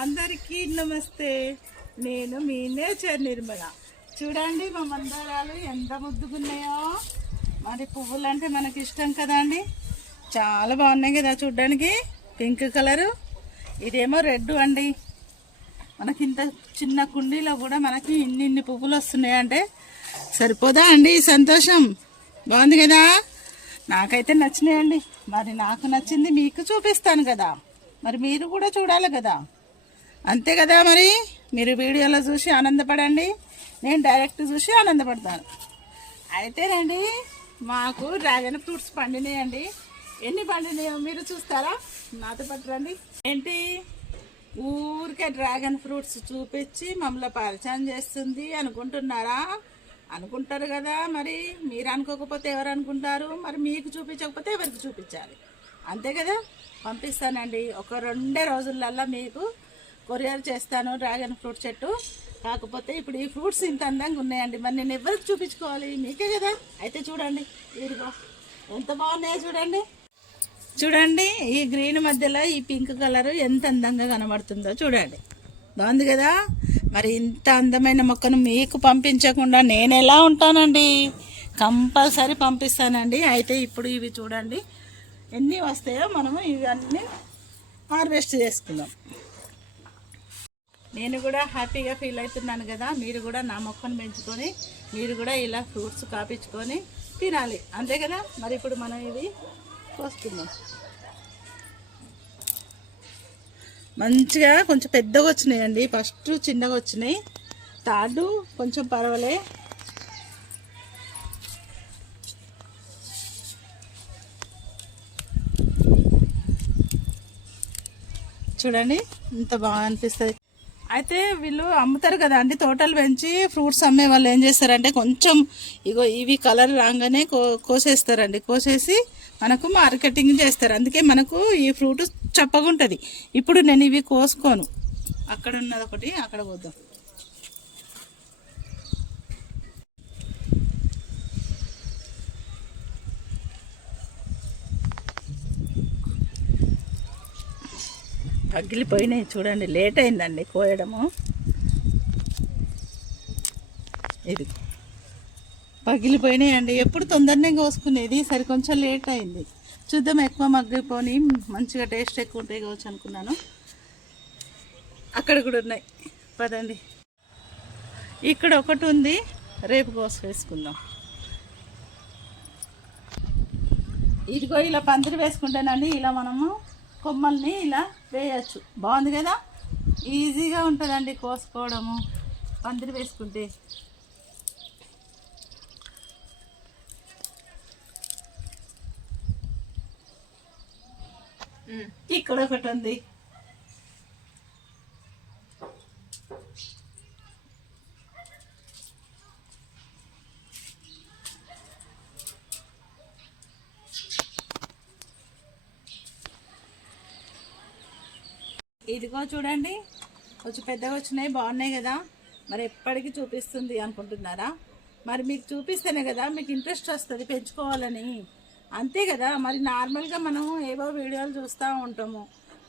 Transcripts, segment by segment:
అందరికీ నమస్తే. నేను మీ నేచర్ నిర్మల. చూడండి మా మందారాలు ఎంత ముద్దుగున్నాయో. మరి పువ్వులు అంటే మనకి ఇష్టం కదా అండి. చాలా బాగున్నాయి కదా చూడడానికి. పింక్ కలరు, ఇదేమో రెడ్ అండి. మనకి ఇంత చిన్న కుండీలో కూడా మనకి ఇన్ని పువ్వులు వస్తున్నాయంటే సరిపోదా అండి. సంతోషం బాగుంది కదా. నాకైతే నచ్చినాయండి. మరి నాకు నచ్చింది మీకు చూపిస్తాను కదా. మరి మీరు కూడా చూడాలి కదా, అంతే కదా. మరి మీరు వీడియోలో చూసి ఆనందపడండి, నేను డైరెక్ట్ చూసి ఆనందపడతాను. అయితేనండి మాకు డ్రాగన్ ఫ్రూట్స్ పండినాయండి. ఎన్ని పండినాయో మీరు చూస్తారా? నాతో పట్టరండి. ఏంటి ఊరికే డ్రాగన్ ఫ్రూట్స్ చూపించి మమ్మల్ని పరిచయం చేస్తుంది అనుకుంటున్నారా? అనుకుంటారు కదా. మరి మీరు అనుకోకపోతే ఎవరు అనుకుంటారు? మరి మీకు చూపించకపోతే ఎవరికి చూపించాలి? అంతే కదా. పంపిస్తానండి. ఒక 2 రోజులల్లో మీకు కొరియర్ చేస్తాను డ్రాగన్ ఫ్రూట్ చెట్టు. కాకపోతే ఇప్పుడు ఈ ఫ్రూట్స్ ఇంత అందంగా ఉన్నాయండి. మరి నేను ఎవరికి చూపించుకోవాలి? మీకే కదా. అయితే చూడండి, ఇదిగో ఎంత బాగున్నాయో చూడండి. చూడండి ఈ గ్రీన్ మధ్యలో ఈ పింక్ కలర్ ఎంత అందంగా కనబడుతుందో చూడండి. బాగుంది కదా. మరి ఇంత అందమైన మొక్కను మీకు పంపించకుండా నేను ఎలా ఉంటానండి? కంపల్సరీ పంపిస్తానండి. అయితే ఇప్పుడు ఇవి చూడండి ఎన్ని వస్తాయో మనము ఇవన్నీ హార్వెస్ట్ చేసుకుందాం. నేను కూడా హ్యాపీగా ఫీల్ అవుతున్నాను కదా. మీరు కూడా నా మొక్కను పెంచుకొని మీరు కూడా ఇలా ఫ్రూట్స్ కాపించుకొని తినాలి, అంతే కదా. మరి ఇప్పుడు మనం ఇవి కోసుకుందాం. మంచిగా కొంచెం పెద్దగా వచ్చినాయండి. ఫస్ట్ చిన్నగా వచ్చినాయి, థర్డ్ కొంచెం పర్వాలే. చూడండి ఎంత బాగా అనిపిస్తుంది. అయితే వీళ్ళు అమ్ముతారు కదా అండి, తోటలు పెంచి ఫ్రూట్స్ అమ్మే వాళ్ళు ఏం చేస్తారంటే కొంచెం ఇగో ఇవి కలర్ రాగానే కోసేస్తారండి. కోసేసి మనకు మార్కెటింగ్ చేస్తారు. అందుకే మనకు ఈ ఫ్రూట్ చప్పగా ఉంటుంది. ఇప్పుడు నేను ఇవి కోసుకోను, అక్కడ ఉన్నది ఒకటి అక్కడ పోద్దాం. పగిలిపోయినాయి చూడండి. లేట్ అయిందండి కోయడము. ఇది పగిలిపోయినాయండి. ఎప్పుడు తొందరనే కోసుకునేది, సరి కొంచెం లేట్ అయింది. చూద్దాం, ఎక్కువ మగ్గిపోని మంచిగా టేస్ట్ ఎక్కువ ఉంటాయి కావచ్చు అనుకున్నాను. అక్కడ కూడా ఉన్నాయి, పదండి. ఇక్కడ ఒకటి ఉంది, రేపు కోసి వేసుకుందాం. ఇదిగో ఇలా పందిరి వేసుకుంటేనండి ఇలా మనము కొమ్మల్ని ఇలా వేయచ్చు. బాగుంది కదా. ఈజీగా ఉంటుందండి కోసుకోవడము పందిరి వేసుకుంటే. ఇక్కడ ఒకటి ఉంది. ఇదిగో చూడండి కొంచెం పెద్దగా వచ్చినాయి, బాగున్నాయి కదా. మరి ఎప్పటికీ చూపిస్తుంది అనుకుంటున్నారా? మరి మీకు చూపిస్తేనే కదా మీకు ఇంట్రెస్ట్ వస్తుంది పెంచుకోవాలని, అంతే కదా. మరి నార్మల్గా మనం ఏవో వీడియోలు చూస్తూ ఉంటాము,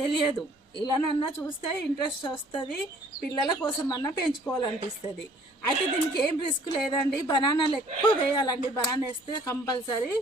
తెలియదు. ఇలానన్నా చూస్తే ఇంట్రెస్ట్ వస్తుంది, పిల్లల కోసం అన్నా పెంచుకోవాలనిపిస్తుంది. అయితే దీనికి ఏం రిస్క్ లేదండి. బనానాలు ఎక్కువ వేయాలండి. బనానా వేస్తే కంపల్సరీ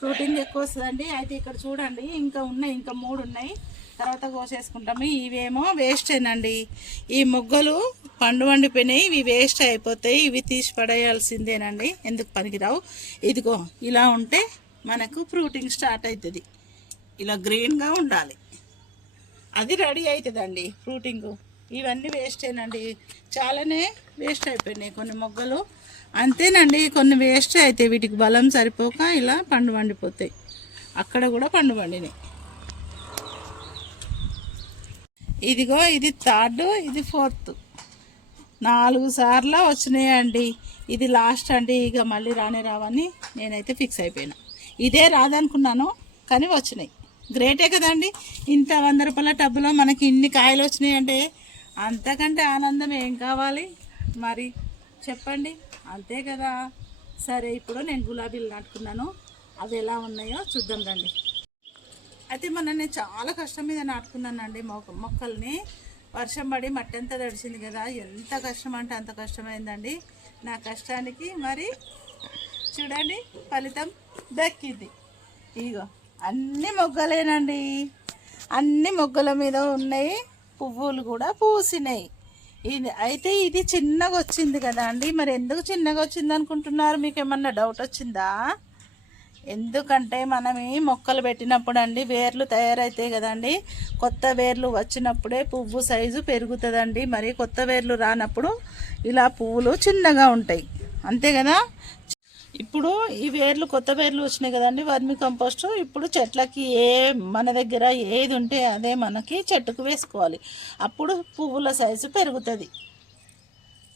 ఫ్రూటింగ్ ఎక్కువ వస్తుందండి. అయితే ఇక్కడ చూడండి ఇంకా ఉన్నాయి, ఇంకా 3 ఉన్నాయి, తర్వాత కోసేసుకుంటాము. ఇవేమో వేస్ట్ అయినండి. ఈ మొగ్గలు పండు వండిపోయినాయి, ఇవి వేస్ట్ అయిపోతాయి. ఇవి తీసి పడేయాల్సిందేనండి, ఎందుకు పనికిరావు. ఇదిగో ఇలా ఉంటే మనకు ఫ్రూటింగ్ స్టార్ట్ అవుతుంది. ఇలా గ్రీన్గా ఉండాలి, అది రెడీ అవుతుందండి ఫ్రూటింగ్. ఇవన్నీ వేస్ట్ అయినండి, చాలానే వేస్ట్ అయిపోయినాయి కొన్ని మొగ్గలు. అంతేనండి, కొన్ని వేస్ట్ అయితే వీటికి బలం సరిపోక ఇలా పండు వండిపోతాయి. అక్కడ కూడా పండు వండినాయి. ఇదిగో ఇది థర్డ్, ఇది 4th, 4 సార్లు వచ్చినాయండి. ఇది లాస్ట్ అండి, ఇక మళ్ళీ రానే రావని నేనైతే ఫిక్స్ అయిపోయినా. ఇదే రాదనుకున్నాను కానీ వచ్చినాయి. గ్రేటే కదండి. ఇంత 100 రూపాయల టబ్బులో మనకి ఇన్ని కాయలు వచ్చినాయి అంటే అంతకంటే ఆనందం ఏం కావాలి మరి చెప్పండి, అంతే కదా. సరే ఇప్పుడు నేను గులాబీలు నాటుకున్నాను, అవి ఎలా ఉన్నాయో చూద్దాం రండి. అయితే మొన్న నేను చాలా కష్టం మీద నాటుకున్నానండి మొక్కల్ని. వర్షం పడి మట్టి అంతా తడిసింది కదా, ఎంత కష్టం అంటే అంత కష్టమైందండి. నా కష్టానికి మరి చూడండి ఫలితం దక్కింది. ఇగో అన్ని మొగ్గలేనండి, అన్ని మొగ్గల మీద ఉన్నాయి, పువ్వులు కూడా పూసినాయి. ఇది చిన్నగా వచ్చింది కదా అండి. మరి ఎందుకు చిన్నగా వచ్చింది అనుకుంటున్నారు? మీకు ఏమన్నా డౌట్ వచ్చిందా? ఎందుకంటే మనం ఈ మొక్కలు పెట్టినప్పుడు అండి వేర్లు తయారవుతాయి కదండి. కొత్త వేర్లు వచ్చినప్పుడే పువ్వు సైజు పెరుగుతుందండి. మరి కొత్త వేర్లు రానప్పుడు ఇలా పువ్వులు చిన్నగా ఉంటాయి, అంతే కదా. ఇప్పుడు ఈ వేర్లు కొత్త వేర్లు వచ్చినాయి కదండి, వర్మి కంపోస్ట్. ఇప్పుడు చెట్లకి మన దగ్గర ఏది ఉంటే అదే మనకి చెట్టుకు వేసుకోవాలి, అప్పుడు పువ్వుల సైజు పెరుగుతుంది.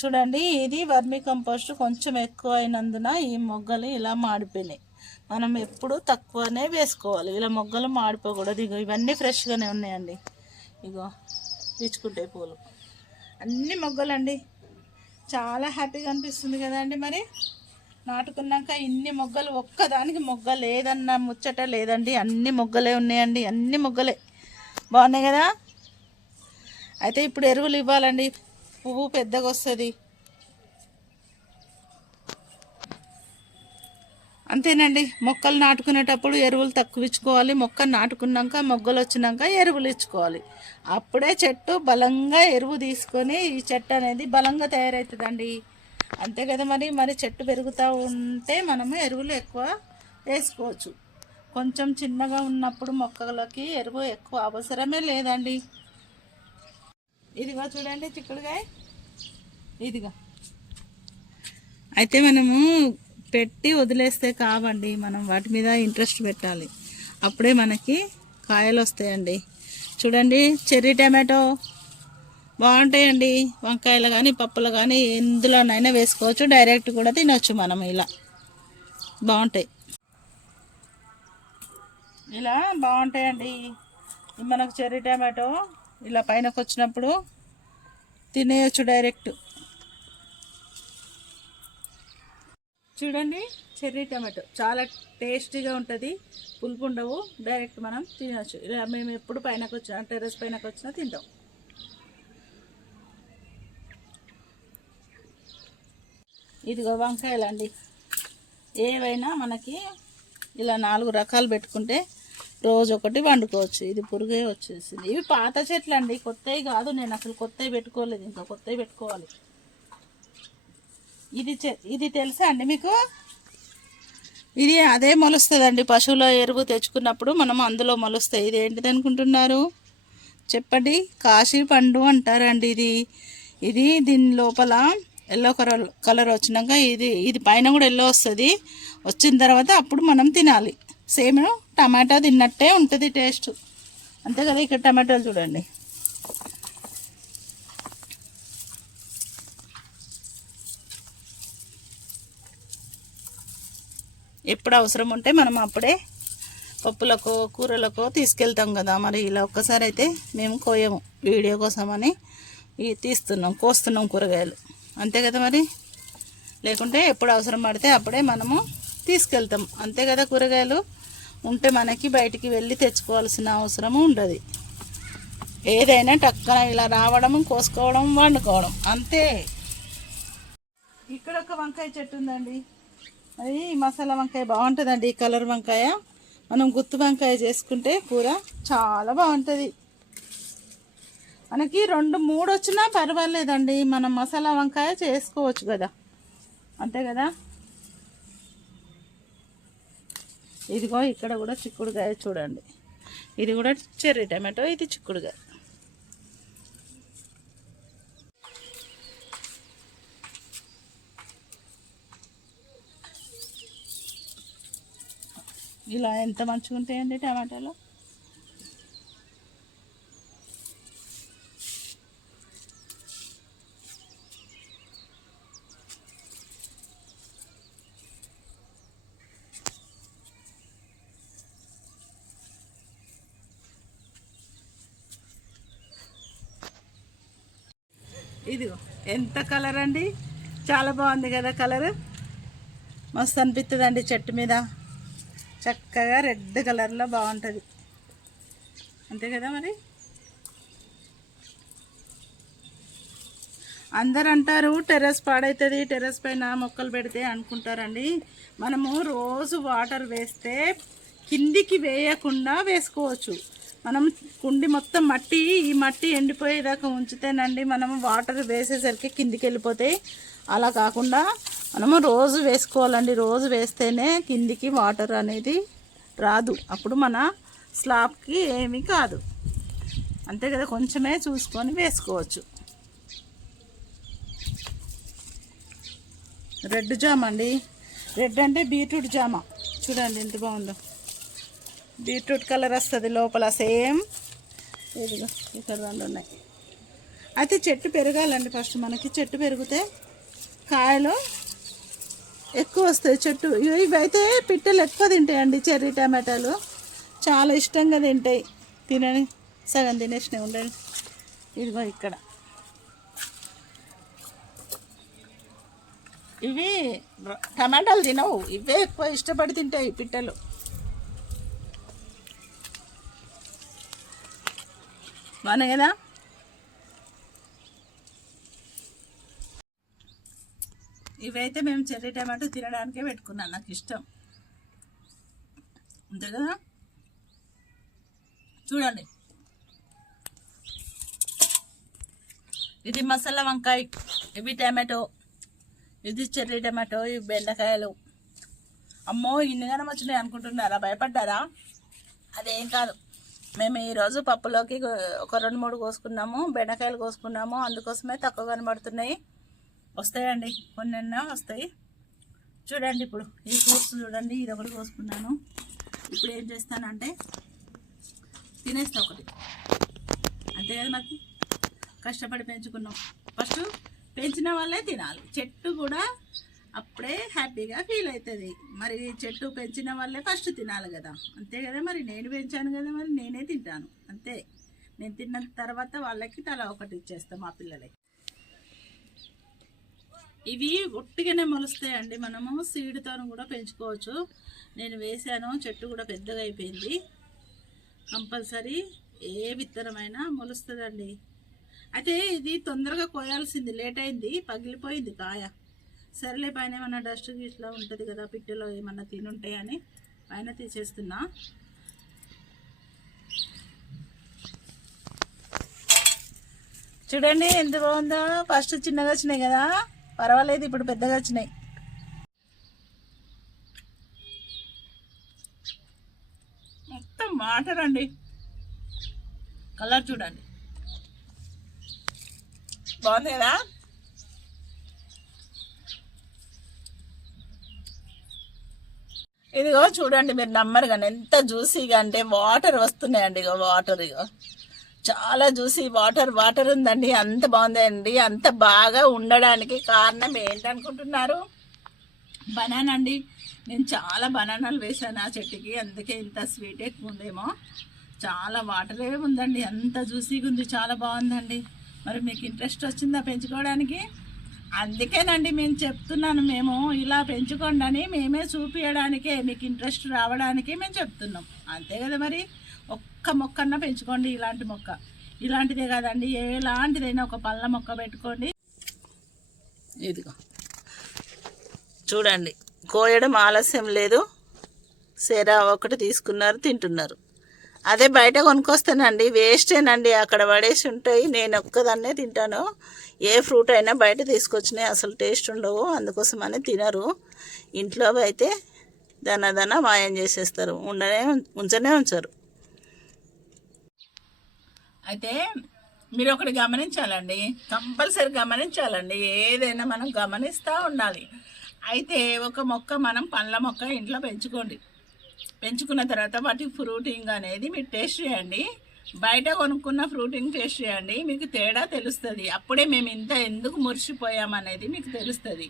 చూడండి, ఇది వర్మి కంపోస్ట్ కొంచెం ఎక్కువ అయినందున ఈ మొగ్గలు ఇలా మాడిపోయినాయి. మనం ఎప్పుడు తక్కువనే వేసుకోవాలి, ఇలా మొగ్గలు మాడిపోకూడదు. ఇగో ఇవన్నీ ఫ్రెష్గానే ఉన్నాయండి. ఇగో పీచుకుంటాయి పూలు, అన్ని మొగ్గలండి. చాలా హ్యాపీగా అనిపిస్తుంది కదండి. మరి నాటుకున్నాక ఇన్ని మొగ్గలు, ఒక్కదానికి మొగ్గ లేదన్న ముచ్చట లేదండి. అన్ని మొగ్గలే ఉన్నాయండి, అన్ని మొగ్గలే బాగున్నాయి కదా. అయితే ఇప్పుడు ఎరువులు ఇవ్వాలండి, పువ్వు పెద్దగా వస్తుంది. అంతేనండి, మొక్కలు నాటుకునేటప్పుడు ఎరువులు తక్కువ ఇచ్చుకోవాలి. మొక్క నాటుకున్నాక మొగ్గలు వచ్చినాక ఎరువులు ఇచ్చుకోవాలి. అప్పుడే చెట్టు బలంగా ఎరువు తీసుకొని ఈ చెట్టు అనేది బలంగా తయారవుతుందండి, అంతే కదా. మరి చెట్టు పెరుగుతూ ఉంటే మనము ఎరువులు ఎక్కువ వేసుకోవచ్చు. కొంచెం చిన్నగా ఉన్నప్పుడు మొక్కలకి ఎరువు ఎక్కువ అవసరమే లేదండి. ఇదిగో చూడండి చిక్కుడుకాయ, ఇదిగో. అయితే మనము పెట్టి వదిలేస్తే కావండి, మనం వాటి మీద ఇంట్రెస్ట్ పెట్టాలి, అప్పుడే మనకి కాయలు వస్తాయండి. చూడండి, చెర్రీ టమాటో బాగుంటాయండి. వంకాయలు కానీ పప్పులు కానీ ఎందులోనైనా వేసుకోవచ్చు, డైరెక్ట్ కూడా తినొచ్చు మనం. ఇలా బాగుంటాయి, ఇలా బాగుంటాయండి. మనకు చెర్రీ టమాటో ఇలా పైనకు వచ్చినప్పుడు తినేయచ్చు డైరెక్ట్. చూడండి, చెర్రీ టమాటో చాలా టేస్టీగా ఉంటుంది, పులుపు ఉండవు, డైరెక్ట్ మనం తినచ్చు. ఇలా మేము ఎప్పుడు పైనకు వచ్చినా, టెర్రస్ పైనకు వచ్చినా తింటాం. ఇదిగో వంకాయలండి, ఏవైనా మనకి ఇలా 4 రకాలు పెట్టుకుంటే రోజు ఒకటి వండుకోవచ్చు. ఇది పురుగే వచ్చేసింది. ఇవి పాత చెట్లు అండి, కొత్తవి కాదు. నేను అసలు కొత్తవి పెట్టుకోలేదు, ఇంకా కొత్తవి పెట్టుకోవాలి. ఇది తెలుసా అండి మీకు? ఇది అదే మొలుస్తుందండి, పశువుల ఎరువు తెచ్చుకున్నప్పుడు మనం అందులో మొలుస్తాయి. ఇది ఏంటిది అనుకుంటున్నారు? చెప్పండి. కాశీ పండు అంటారండి. ఇది దీని లోపల ఎల్లో కలర్ వచ్చినాక ఇది పైన కూడా ఎల్లో వస్తుంది. వచ్చిన తర్వాత అప్పుడు మనం తినాలి. సేమ్ టమాటా తిన్నట్టే ఉంటుంది టేస్ట్, అంతే కదా. ఇక్కడ టమాటాలు చూడండి, ఎప్పుడు అవసరం ఉంటే మనం అప్పుడే పప్పులకో కూరలకో తీసుకెళ్తాం కదా. మరి ఇలా ఒక్కసారి అయితే మేము కోయము, వీడియో కోసమని కోస్తున్నాం కూరగాయలు, అంతే కదా. మరి లేకుంటే ఎప్పుడు అవసరం పడితే అప్పుడే మనము తీసుకెళ్తాం, అంతే కదా. కూరగాయలు ఉంటే మనకి బయటికి వెళ్ళి తెచ్చుకోవాల్సిన అవసరము ఉండదు. ఏదైనా టక్కన ఇలా రావడం, కోసుకోవడం, వండుకోవడం, అంతే. ఇక్కడ ఒక వంకాయ చెట్టు ఉందండి, అది మసాలా వంకాయ బాగుంటుందండి. ఈ కలర్ వంకాయ మనం గుత్తు వంకాయ చేసుకుంటే కూర చాలా బాగుంటుంది. మనకి 2, 3 వచ్చినా పర్వాలేదండి, మనం మసాలా వంకాయ చేసుకోవచ్చు కదా, అంతే కదా. ఇదిగో ఇక్కడ కూడా చిక్కుడుకాయ చూడండి, ఇది కూడా చెర్రీ టమాటో, ఇది చిక్కుడుకాయ. ఇలా ఎంత మంచిగా ఉంటాయండి టమాటాలు. ఇదిగో ఎంత కలర్ అండి, చాలా బాగుంది కదా కలర్. మస్తు అనిపిస్తుంది అండి, చెట్టు మీద చక్కగా రెడ్ కలర్లో బాగుంటుంది, అంతే కదా. మరి అందరు అంటారు టెర్రస్ పాడవుతుంది, టెర్రస్ పైన మొక్కలు పెడితే అనుకుంటారండి. మనము రోజు వాటర్ వేస్తే కిందికి వేయకుండా వేసుకోవచ్చు. మనం కుండి మొత్తం ఈ మట్టి ఎండిపోయేదాకా ఉంచితేనండి మనము వాటర్ వేసేసరికి కిందికి వెళ్ళిపోతాయి. అలా కాకుండా మనము రోజు వేసుకోవాలండి. రోజు వేస్తేనే కిందికి వాటర్ అనేది రాదు. అప్పుడు మన స్లాబ్కి ఏమీ కాదు. అంతే కదా, కొంచెమే చూసుకొని వేసుకోవచ్చు. రెడ్ జామ అండి. రెడ్ అంటే బీట్రూట్ జామ. చూడండి ఎంత బాగుందో. బీట్రూట్ కలర్ వస్తుంది లోపల సేమ్. ఇదిగో ఇక్కడ 2 ఉన్నాయి. అయితే చెట్టు పెరగాలండి ఫస్ట్. మనకి చెట్టు పెరిగితే కాయలు ఎక్కువ వస్తాయి. చెట్టు ఇవైతే పిట్టలు ఎక్కువ తింటాయండి. చెర్రీ టమాటాలు చాలా ఇష్టంగా తింటాయి. తినని సగం తినేసినాయి. ఉండండి, ఇదిగో ఇక్కడ ఇవి టమాటాలు తినవు, ఇవే ఎక్కువ ఇష్టపడి తింటాయి పిట్టలు. బాగున్నా కదా. ఇవైతే మేము చెర్రీ టమాటో తినడానికే పెట్టుకున్నాను, నాకు ఇష్టం. అంతే కదా. చూడండి, ఇది మసాలా వంకాయ, ఇవి టమాటో, ఇది చెర్రీ టమాటో, ఇవి బెండకాయలు. అమ్మో ఇన్నిగానం వచ్చినాయి అనుకుంటున్నారా? భయపడ్డారా? అదేం కాదు. మేము ఈరోజు పప్పులోకి ఒక 2-3 కోసుకున్నాము, బెండకాయలు కోసుకున్నాము. అందుకోసమే తక్కువ కనబడుతున్నాయి. వస్తాయండి, కొన్నైనా వస్తాయి. చూడండి, ఇప్పుడు ఈ ఫ్రూట్స్ చూడండి. ఇది ఒకటి కోసుకున్నాను. ఇప్పుడు ఏం చేస్తానంటే తినేస్తా ఒకటి. అంతే కదా, మరి కష్టపడి పెంచుకున్నాం. ఫస్ట్ పెంచిన వాళ్ళే తినాలి. చెట్టు కూడా అప్పుడే హ్యాపీగా ఫీల్ అవుతుంది. మరి చెట్టు పెంచిన వాళ్ళే ఫస్ట్ తినాలి కదా. అంతే కదా. మరి నేను పెంచాను కదా, మరి నేనే తింటాను. అంతే. నేను తిన్న తర్వాత వాళ్ళకి తలా ఒకటి ఇచ్చేస్తాం మా పిల్లలకి. ఇవి ఒట్టిగానే మొలుస్తాయండి. మనము సీడ్తో కూడా పెంచుకోవచ్చు. నేను వేసాను, చెట్టు కూడా పెద్దగా అయిపోయింది. కంపల్సరీ ఏ విత్తనమైనా మొలుస్తుందండి. అయితే ఇది తొందరగా కోయాల్సింది, లేట్ అయింది, పగిలిపోయింది కాయ. సరేలే, పైన ఏమన్నా డస్ట్ గీట్లా ఉంటుంది కదా, పిట్టలో ఏమన్నా తినుంటాయని పైన తీసేస్తున్నా. చూడండి ఎంత బాగుందో. ఫస్ట్ చిన్నగా వచ్చినాయి కదా, పర్వాలేదు, ఇప్పుడు పెద్దగా వచ్చినాయి. మొత్తం వాటర్ అండి. కలర్ చూడండి, బాగుంది కదా. ఇదిగో చూడండి, మీరు నమ్మరు కానీ ఎంత జ్యూసీగా అంటే వాటర్ వస్తున్నాయండి. ఇగో వాటర్, ఇగో చాలా జ్యూసీ వాటర్ ఉందండి. అంత బాగుందండి. అంత బాగా ఉండడానికి కారణం ఏంటనుకుంటున్నారు? బనానా అండి. నేను చాలా బనానాలు వేసాను ఆ చెట్టుకి, అందుకే ఇంత స్వీట్ ఎక్కువ ఉందేమో. చాలా వాటరే ఉందండి, అంత జ్యూసీగా ఉంది, చాలా బాగుందండి. మరి మీకు ఇంట్రెస్ట్ వచ్చిందా పెంచుకోవడానికి? అందుకేనండి మేము చెప్తున్నాను, మేము ఇలా పెంచుకోండి అని మేమే చూపించడానికే, మీకు ఇంట్రెస్ట్ రావడానికి మేము చెప్తున్నాం. అంతే కదా. మరి ఒక్క మొక్కన్నా పెంచుకోండి. ఇలాంటి మొక్క, ఇలాంటిదే కాదండి, ఎలాంటిదైనా ఒక పళ్ళ మొక్క పెట్టుకోండి. ఇదిగో చూడండి, కోయడం ఆలస్యం లేదు. సేరా ఒకటి తీసుకున్నారు, తింటున్నారు. అదే బయట కొనుక్కొస్తానండి, వేస్టేనండి, అక్కడ పడేసి ఉంటాయి. నేను ఒక్కదాన్నే తింటాను. ఏ ఫ్రూట్ అయినా బయట తీసుకొచ్చినాయి అసలు టేస్ట్ ఉండవు, అందుకోసమని తినరు. ఇంట్లో అయితే దన మాయం చేసేస్తారు, ఉంచనే ఉంచరు. అయితే మీరు ఒకటి గమనించాలండి, కంపల్సరీ గమనించాలండి. ఏదైనా మనం గమనిస్తూ ఉండాలి. అయితే ఒక మొక్క, మనం పండ్ల మొక్క ఇంట్లో పెంచుకోండి. పెంచుకున్న తర్వాత వాటి ఫ్రూటింగ్ అనేది మీరు టేస్ట్ చేయండి. బయట కొనుక్కున్న ఫ్రూటింగ్ టేస్ట్ చేయండి, మీకు తేడా తెలుస్తుంది. అప్పుడే మేము ఇంత ఎందుకు మురిసిపోయామనేది మీకు తెలుస్తుంది.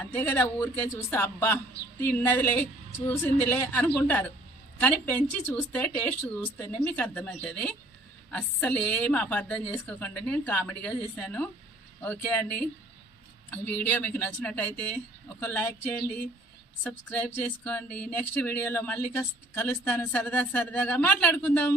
అంతే కదా. ఊరికే చూస్తే అబ్బా తిన్నదిలే, చూసిందిలే అనుకుంటారు. కానీ పెంచి చూస్తే, టేస్ట్ చూస్తేనే మీకు అర్థమవుతుంది. అస్సలు ఏం అపార్థం చేసుకోకుండా నేను కామెడీగా చేశాను. ఓకే అండి, వీడియో మీకు నచ్చినట్టయితే ఒక లైక్ చేయండి, సబ్స్క్రైబ్ చేసుకోండి. నెక్స్ట్ వీడియోలో మళ్ళీ కలుస్తాను. సరదాగా మాట్లాడుకుందాం.